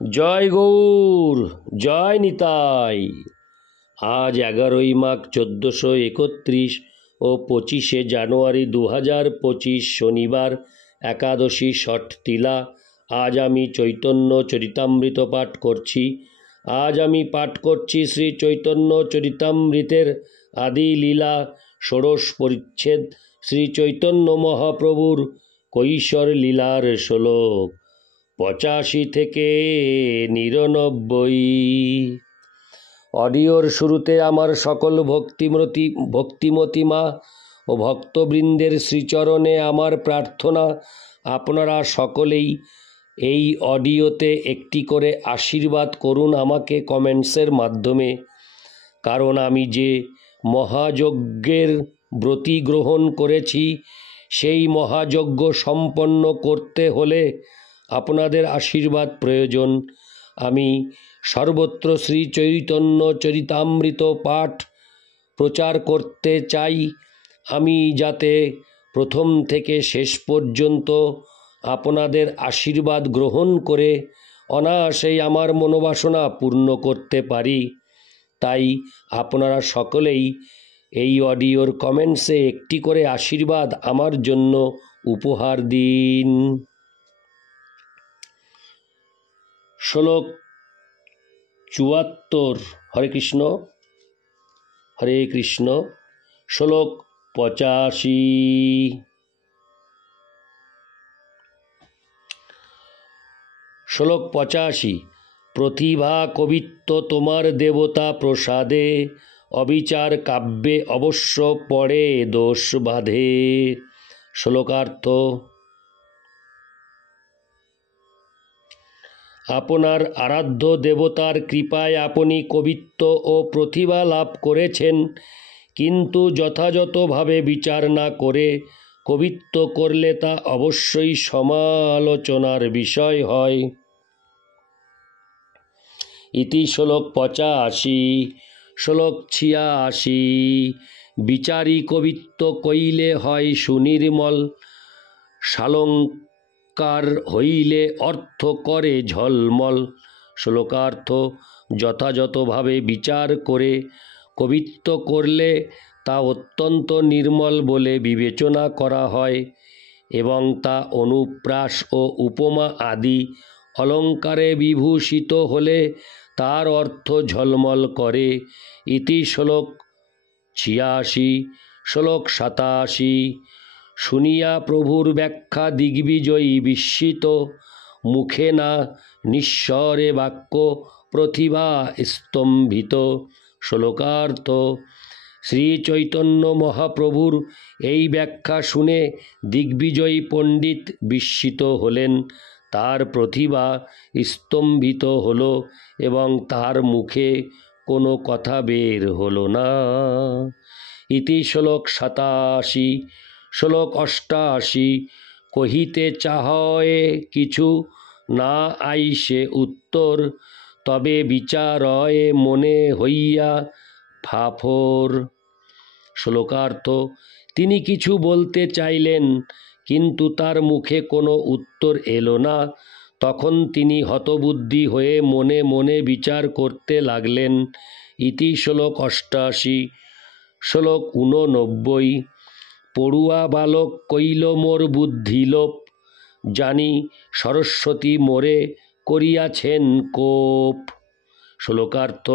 জয় গৌর, জয় নিতাই। আজ 11ই মাঘ 1431 ও 25শে জানুয়ারি 2025 শনিবার, একাদশী ষঠ তিলা। আজ আমি চৈতন্য চরিতামৃত পাঠ করছি। আজ আমি পাঠ করছি শ্রী চৈতন্য চরিতামৃতের আদি লীলা ষোড়শ পরিচ্ছেদ, শ্রী চৈতন্য মহাপ্রভুর কৈশোর লীলার শ্লোক 85 থেকে 99। অডিওর শুরুতে আমার সকল ভক্তিমতী মা ও ভক্তবৃন্দের শ্রীচরণে আমার প্রার্থনা, আপনারা সকলেই এই অডিওতে একটি করে আশীর্বাদ করুন আমাকে কমেন্টসের মাধ্যমে। কারণ আমি যে মহাযজ্ঞের ব্রতী গ্রহণ করেছি, সেই মহাযজ্ঞ সম্পন্ন করতে হলে আপনাদের আশীর্বাদ প্রয়োজন। আমি সর্বত্র শ্রী চৈতন্য চরিতামৃত পাঠ প্রচার করতে চাই। আমি যাতে প্রথম থেকে শেষ পর্যন্ত আপনাদের আশীর্বাদ গ্রহণ করে অনায়াসেই আমার মনোবাসনা পূর্ণ করতে পারি। তাই আপনারা সকলেই এই অডিওর কমেন্টসে একটি করে আশীর্বাদ আমার জন্য উপহার দিন। শ্লোক 74। হরে কৃষ্ণ হরে কৃষ্ণ। শ্লোক 85। শ্লোক 85। প্রতিভা কবিত্ব তোমার দেবতা প্রসাদে, অবিচার কাব্যে অবশ্য পড়ে দোষ বাধে। শ্লোকার্থ। আপনার আরাধ্য দেবতার কৃপায় আপনি কবিত্ব ও প্রতিভা লাভ করেছেন, কিন্তু যথাযথভাবে বিচার না করে কবিত্ব করলে তা অবশ্যই সমালোচনার বিষয় হয়। ইতি শ্লোক 85। শ্লোক 86। বিচারী কবিত্ব কইলে হয় সুনির্মল, সালঙ্কার হইলে অর্থ করে ঝলমল। শ্লোকার্থ। যথাযথভাবে বিচার করে কবিত্ব করলে তা অত্যন্ত নির্মল বলে বিবেচনা করা হয় এবং তা অনুপ্রাস ও উপমা আদি অলঙ্কারে বিভূষিত হলে তার অর্থ ঝলমল করে। ইতি শ্লোক 86। শ্লোক 87। শুনিয়া প্রভুর ব্যাখ্যা দিগ্বিজয়ী বিস্মিত, মুখে না নিঃস্বরে বাক্য প্রতিভা স্তম্ভিত। শ্লোকার্থ। শ্রী চৈতন্য মহাপ্রভুর এই ব্যাখ্যা শুনে দিগ্বিজয়ী পণ্ডিত বিস্মিত হলেন, তার প্রতিভা স্তম্ভিত হল এবং তার মুখে কোনো কথা বের হলো না। ইতি শ্লোক 87। শ্লোক 88। কহিতে চাহয়ে কিছু না আইসে উত্তর, তবে বিচারয়ে মনে হইয়া ফাফর। শ্লোকার্থ। তিনি কিছু বলতে চাইলেন, কিন্তু তার মুখে কোনো উত্তর এলো না। তখন তিনি হতবুদ্ধি হয়ে মনে মনে বিচার করতে লাগলেন। ইতি শ্লোক 88। শ্লোক 89। পড়ুয়া বালক কইল মোর বুদ্ধিলোপ, জানি সরস্বতী মোরে করিয়াছেন কোপ। শ্লোকার্থ।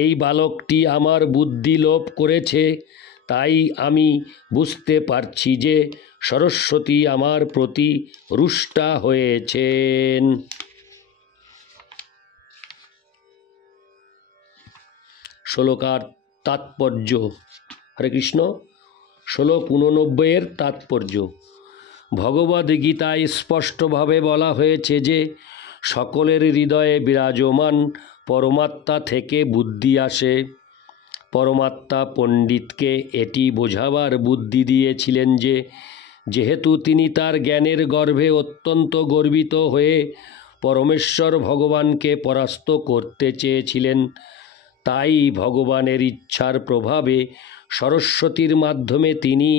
এই বালকটি আমার বুদ্ধি লোপ করেছে, তাই আমি বুঝতে পারছি যে সরস্বতী আমার প্রতি রুষ্টা হয়েছেন। শ্লোকার তাৎপর্য। হরে কৃষ্ণ। শ্লোক 89 তাৎপর্য। ভগবদ্গীতায় স্পষ্টভাবে বলা হয়েছে যে সকলের হৃদয়ে বিরাজমান পরমাত্মা থেকে বুদ্ধি আসে। পরমাত্মা পণ্ডিতকে এটি বোঝাবার বুদ্ধি দিয়েছিলেন যে যেহেতু তিনি তার জ্ঞানের গর্ভে অত্যন্ত গর্বিত হয়ে পরমেশ্বর ভগবানকে পরাস্ত করতে চেয়েছিলেন, তাই ভগবানের ইচ্ছার প্রভাবে সরস্বতীর মাধ্যমে তিনি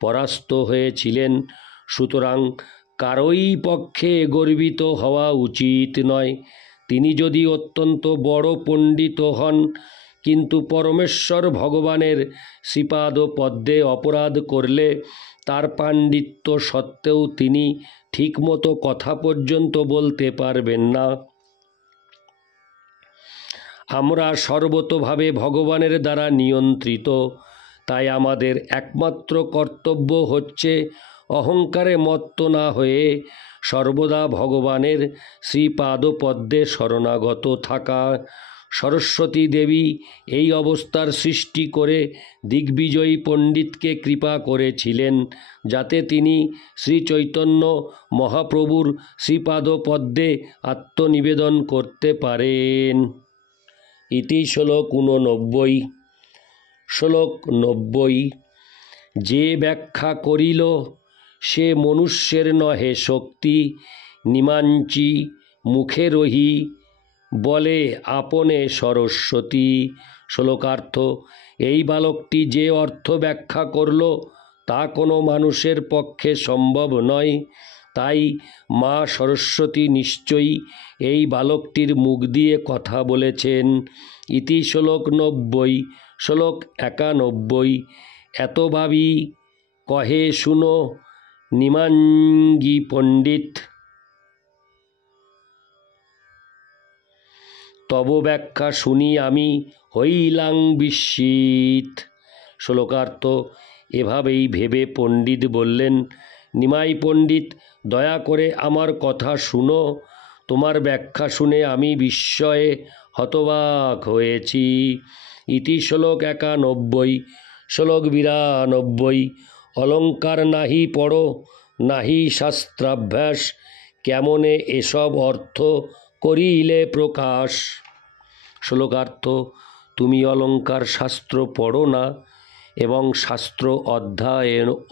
পরাস্ত হয়েছিলেন। সুতরাং কারোই পক্ষে গর্বিত হওয়া উচিত নয়। তিনি যদি অত্যন্ত বড় পণ্ডিত হন, কিন্তু পরমেশ্বর ভগবানের শ্রীপাদ পদ্মে অপরাধ করলে তার পাণ্ডিত্য সত্ত্বেও তিনি ঠিকমতো কথা পর্যন্ত বলতে পারবেন না। আমরা সর্বতোভাবে ভগবানের দ্বারা নিয়ন্ত্রিত, তাই আমাদের একমাত্র কর্তব্য হচ্ছে অহংকারে মত্ত না হয়ে সর্বদা ভগবানের শ্রীপাদপদ্মে শরণাগত থাকা। সরস্বতী দেবী এই অবস্থার সৃষ্টি করে দিগ্বিজয়ী পণ্ডিতকে কৃপা করেছিলেন, যাতে তিনি শ্রী চৈতন্য মহাপ্রভুর শ্রীপাদপদ্মে আত্মনিবেদন করতে পারেন। ইতি শ্লোক 89। শ্লোক 90। যে ব্যাখ্যা করিল সে মনুষ্যের নহে শক্তি, নিমাঞ্চি মুখে রহি বলে আপনে সরস্বতী। শ্লোকার্থ: এই বালকটি যে অর্থ ব্যাখ্যা করল তা কোনো মানুষের পক্ষে সম্ভব নয়, তাই মা সরস্বতী নিশ্চয়ই এই বালকটির মুখ দিয়ে কথা বলেছেন। ইতি শ্লোক 90। শ্লোক 91। এত ভাবি কহে শুনো নিমাঙ্গি পণ্ডিত, তব ব্যাখ্যা শুনি আমি হইলাং বিস্মিত। শ্লোকার্থ: এভাবেই ভেবে পণ্ডিত বললেন, নিমাই পণ্ডিত, দয়া করে আমার কথা শুনো। তোমার ব্যাখ্যা শুনে আমি বিস্ময়ে হতবাক হয়েছি। ইতি শ্লোক 91। শ্লোক 92। অলঙ্কার নাহি পড়ো নাহি শাস্ত্রাভ্যাস, কেমনে এসব অর্থ করিলে প্রকাশ। শ্লোকার্থ: তুমি অলঙ্কার শাস্ত্র পড়ো না এবং শাস্ত্র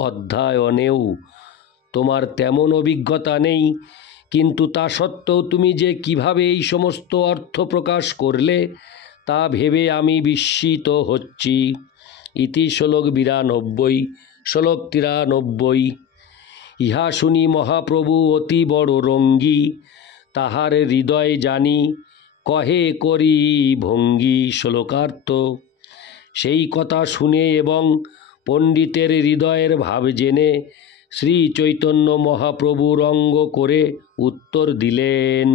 অধ্যয়নেও তোমার তেমন অভিজ্ঞতা নেই, কিন্তু তা সত্ত্বেও তুমি যে কিভাবে এই সমস্ত অর্থ প্রকাশ করলে তা ভেবে আমি বিস্মিত হচ্ছি। ইতি শ্লোক 92। শ্লোক 93। ইহা শুনি মহাপ্রভু অতি বড় রঙ্গী, তাহার হৃদয় জানি কহে করি ভঙ্গি। শ্লোকার্থ: সেই কথা শুনে এবং পণ্ডিতের হৃদয়ের ভাব জেনে শ্রী চৈতন্য মহাপ্রভু রঙ্গ করে উত্তর দিলেন।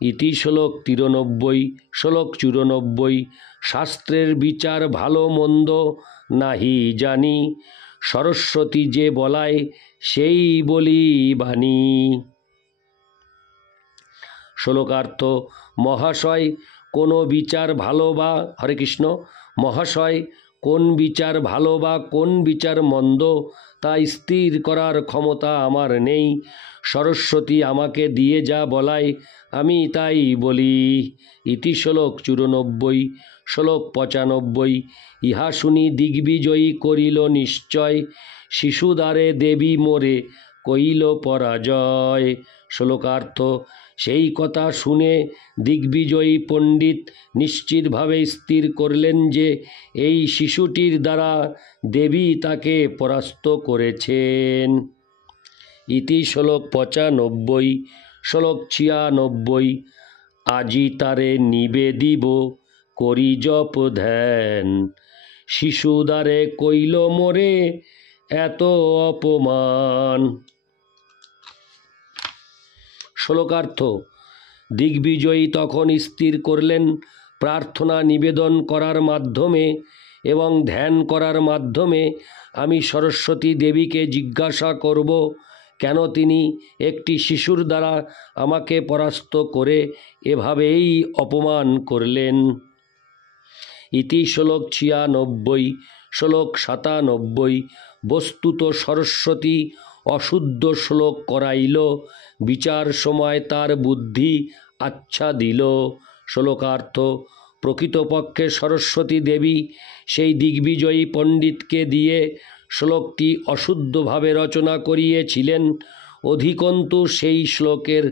ইতি শ্লোক 93। শ্লোক 94। শাস্ত্রের বিচার ভালো মন্দ নাহি জানি, সরস্বতী যে বলায় সেই বলি বাণী। শ্লোকার্থ: মহাশয় কোন বিচার ভালো বা হরে কৃষ্ণ মহাশয় কোন বিচার ভালো বা কোন বিচার মন্দ তা স্থির করার ক্ষমতা আমার নেই। সরস্বতী আমাকে দিয়ে যা বলায় আমি তাই বলি। ইতি শ্লোক 94। শ্লোক 95। ইহা শুনি দিগ্বিজয়ী করিল নিশ্চয়, শিশুদ্বারে দেবী মোরে কইল পরাজয়। শ্লোকার্থ: সেই কথা শুনে দিগ্বিজয়ী পণ্ডিত নিশ্চিতভাবে স্থির করলেন যে এই শিশুটির দ্বারা দেবী তাকে পরাস্ত করেছেন। ইতি শ্লোক 95। শ্লোক 96। আজি তারে নিবেদিব করি জপ ধ্যান, শিশুদ্বারে কইল মোরে এত অপমান। শ্লোকার্থ: দিগ্বিজয়ী তখন স্থির করলেন প্রার্থনা নিবেদন করার মাধ্যমে এবং ধ্যান করার মাধ্যমে আমি সরস্বতী দেবীকে জিজ্ঞাসা করব কেন তিনি একটি শিশুর দ্বারা আমাকে পরাস্ত করে এভাবেই অপমান করলেন। ইতি শ্লোক 96। শ্লোক 97। বস্তুত সরস্বতী অশুদ্ধ শ্লোক করাইল, বিচার সময় তার বুদ্ধি আচ্ছা দিল। শ্লোকার্থ: প্রকৃতপক্ষে সরস্বতী দেবী সেই দিগ্বিজয়ী পণ্ডিতকে দিয়ে শ্লোকটি অশুদ্ধভাবে রচনা করিয়েছিলেন। অধিকন্তু সেই শ্লোকের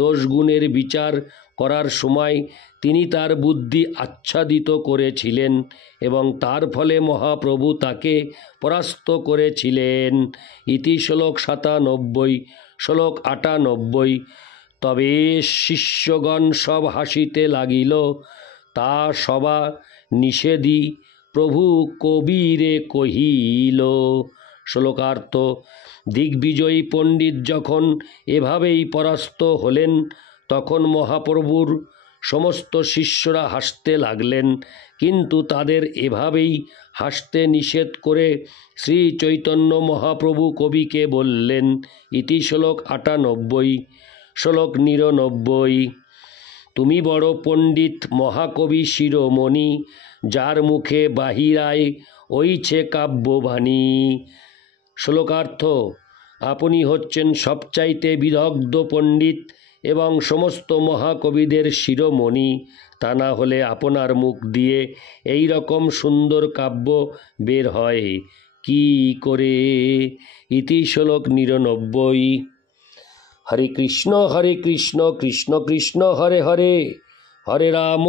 দোষগুণের বিচার করার সময় তিনি তার বুদ্ধি আচ্ছাদিত করেছিলেন এবং তার ফলে মহাপ্রভু তাকে পরাস্ত করেছিলেন। ইতি শ্লোক 97। শ্লোক 98। তবে শিষ্যগণ সব হাসিতে লাগিল, তা সবা নিষেধী প্রভু কবিরে কহিল। শ্লোকার্থ: দিগ্বিজয়ী পণ্ডিত যখন এভাবেই পরাস্ত হলেন, তখন মহাপ্রভুর সমস্ত শিষ্যরা হাসতে লাগলেন, কিন্তু তাদের এভাবেই হাসতে নিষেধ করে শ্রী চৈতন্য মহাপ্রভু কবিকে বললেন। ইতি শ্লোক 98। শ্লোক 99। তুমি বড় পণ্ডিত মহাকবি শিরোমণি, যার মুখে বাহিরায় ওইছে কাব্যবাণী। শ্লোকার্থ: আপনি হচ্ছেন সবচাইতে বিদগ্ধ পণ্ডিত এবং সমস্ত মহাকবিদের শিরোমণি, তা না হলে আপনার মুখ দিয়ে এই রকম সুন্দর কাব্য বের হয় কি করে? ইতি শ্লোক 99। হরে কৃষ্ণ কৃষ্ণ কৃষ্ণ হরে হরে, হরে রাম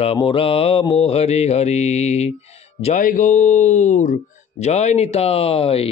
রাম রাম হরে হরে। জয় গৌর, জয় নিতাই।